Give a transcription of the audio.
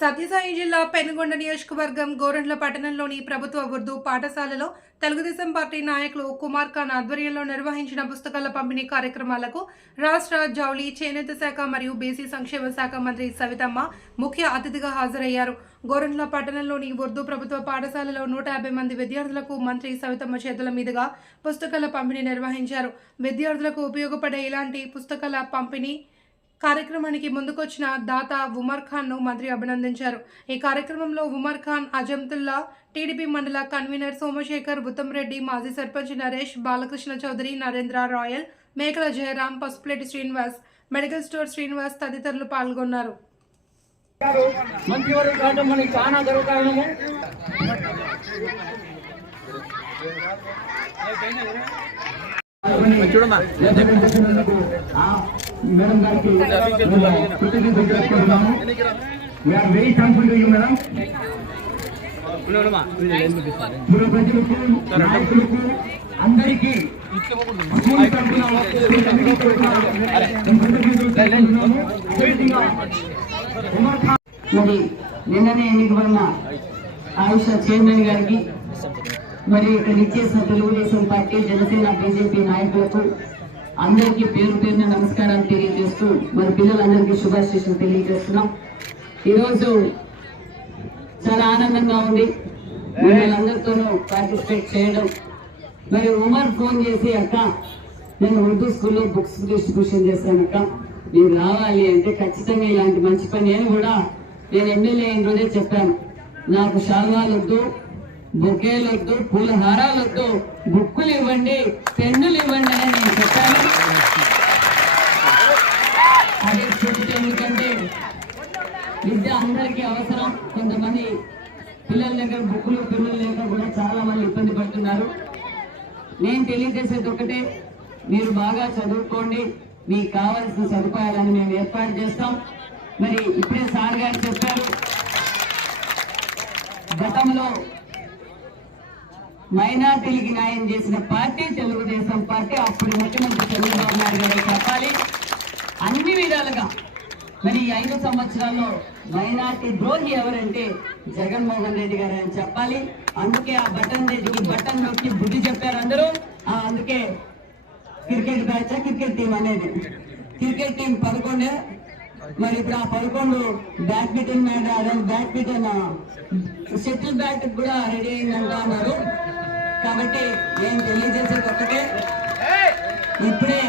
సత్యసాయి జిల్లా పెనుగొండ నియోజకవర్గం గోరంట్ల పట్టణంలోని ప్రభుత్వ ఉర్దూ పాఠశాలలో తెలుగుదేశం పార్టీ నాయకులు కుమార్ ఖాన్ ఆధ్వర్యంలో నిర్వహించిన పుస్తకాల పంపిణీ కార్యక్రమాలకు రాష్ట్ర జౌళి చేనేత శాఖ మరియు బీసీ సంక్షేమ శాఖ మంత్రి సవితమ్మ ముఖ్య అతిథిగా హాజరయ్యారు. గోరంట్ల పట్టణంలోని ఉర్దూ ప్రభుత్వ పాఠశాలలో నూట యాభై మంది విద్యార్థులకు మంత్రి సవితమ్మ చేతుల మీదుగా పుస్తకాల పంపిణీ నిర్వహించారు. విద్యార్థులకు ఉపయోగపడే ఇలాంటి పుస్తకాల పంపిణీ కార్యక్రమానికి ముందుకొచ్చిన దాత ఉమర్ ఖాన్ను మంత్రి అభినందించారు. ఈ కార్యక్రమంలో ఉమర్ ఖాన్ అజంతుల్లా టీడీపీ మండల కన్వీనర్ సోమశేఖర్ ఉత్తమరెడ్డి మాజీ సర్పంచ్ నరేష్ బాలకృష్ణ చౌదరి నరేంద్ర రాయల్ మేకల జయరాం పసుపులేటి శ్రీనివాస్ మెడికల్ స్టోర్ శ్రీనివాస్ తదితరులు పాల్గొన్నారు. చూడమ్మా మేడం గారికి కృతజ్ఞతలు తెలుపుకుంటున్నాము we are very thankful to you madam పుర ప్రజలకు నాయకులకు అందరికీ మరి నిన్ననే ఎన్నికబడిన ఆయుష చైర్మన్ గారికి మరి ఇక్కడ ఇచ్చేసిన తెలుగుదేశం పార్టీ జనసేన బీజేపీ నాయకులకు అందరికీ పేరు పేరున నమస్కారాలు తెలియజేస్తూ మరి పిల్లలందరికీ శుభాశీస్సులు తెలియజేస్తున్నాం. ఈరోజు చాలా ఆనందంగా ఉంది. మిమ్మల్ని పార్టిసిపేట్ చేయడం. మరి ఉమర్ ఫోన్ చేసి అక్క నేను ఉర్దూ స్కూల్లో బుక్స్ డిస్ట్రిబ్యూషన్ చేశాను అక్క. మీరు రావాలి అంటే ఖచ్చితంగా ఇలాంటి మంచి పని నేను కూడా నేను ఎమ్మెల్యే అయిన రోజే చెప్పాను. నాకు శాల్వాలు వద్దు బొకేలు వద్దు పూల వద్దు బుక్కులు ఇవ్వండి పెన్నులు ఇవ్వండి అని నేను చెప్పాను. అదే చూపితే ఎందుకంటే విద్య అందరికీ అవసరం. కొంతమంది పిల్లల దగ్గర బుక్కులు పెన్నులు లేక కూడా చాలా మంది ఇబ్బంది పడుతున్నారు. నేను తెలియజేసేది ఒకటే మీరు బాగా చదువుకోండి. మీకు కావాల్సిన సదుపాయాలను మేము ఏర్పాటు చేస్తాం. మరి ఇప్పుడే సార్ గారు చెప్పారు మైనార్టీలకి న్యాయం చేసిన పార్టీ తెలుగుదేశం పార్టీ అప్పుడు ముఖ్యమంత్రి చంద్రబాబు నాయుడు గారు చెప్పాలి. అన్ని విధాలుగా. మరి ఈ ఐదు సంవత్సరాల్లో మైనార్టీ ద్రోహి ఎవరంటే జగన్మోహన్ రెడ్డి గారు అని చెప్పాలి. అందుకే ఆ బటన్ రెడ్డికి బటన్ నొక్కి బుద్ధి చెప్పారు అందరూ. ఆ అందుకే క్రికెట్ బ్యాచ్ క్రికెట్ టీం అనేది? క్రికెట్ టీం పదకొండే. మరి ఇప్పుడు ఆ పదకొండు బ్యాడ్మింటన్ మ్యాచ్ ఆడాలి బ్యాడ్మింటన్ షటిల్ బ్యాట్ కూడా రెడీ అయిందంట. కాబట్టి నేను తెలియజేసేది ఒకటే ఇప్పుడే